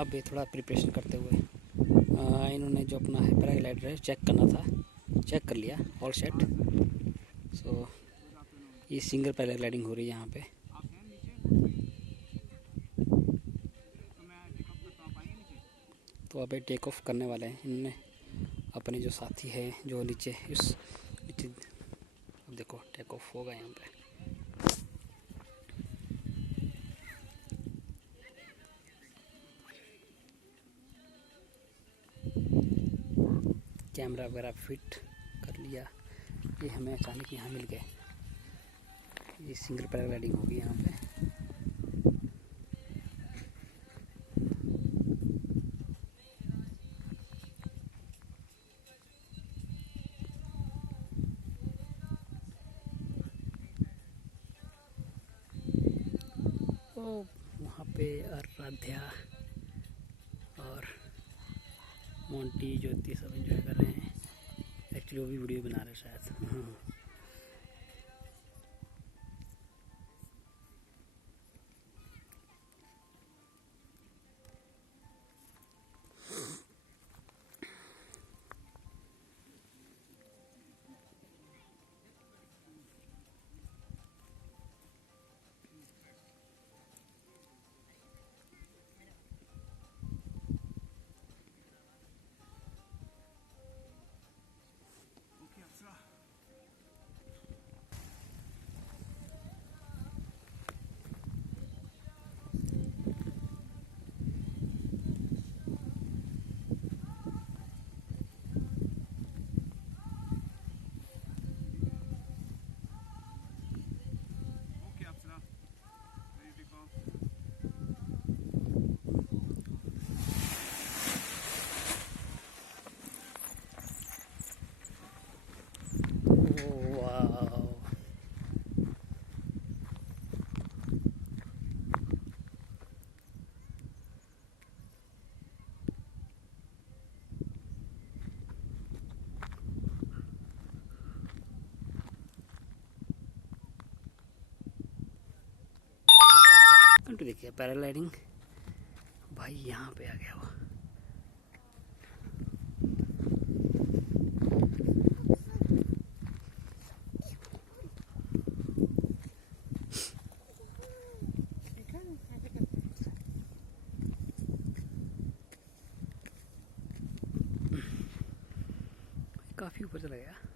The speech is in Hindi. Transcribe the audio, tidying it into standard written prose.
अब ये थोड़ा प्रिपरेशन करते हुए इन्होंने जो अपना है पैराग्लाइडर है चेक करना था, चेक कर लिया, ऑल सेट। सो ये सिंगल पैराग्लाइडिंग हो रही है यहाँ पे। तो अभी टेक ऑफ करने वाले हैं इन्होंने, अपने जो साथी है जो नीचे इस नीचे, अब देखो टेक ऑफ होगा यहाँ पे। कैमरा वगैरह फिट कर लिया। ये हमें अचानक यहाँ मिल गए। ये सिंगल पैराग्लाइडिंग होगी यहाँ पे। तो वहाँ पे आराध्या और मोंटी ज्योति सब एंजॉय कर रहे हैं। एक्चुअली वो भी वीडियो बना रहे शायद। तो देखिए पैराग्लाइडिंग भाई यहाँ पे आ गया वो। काफी ऊपर चला गया।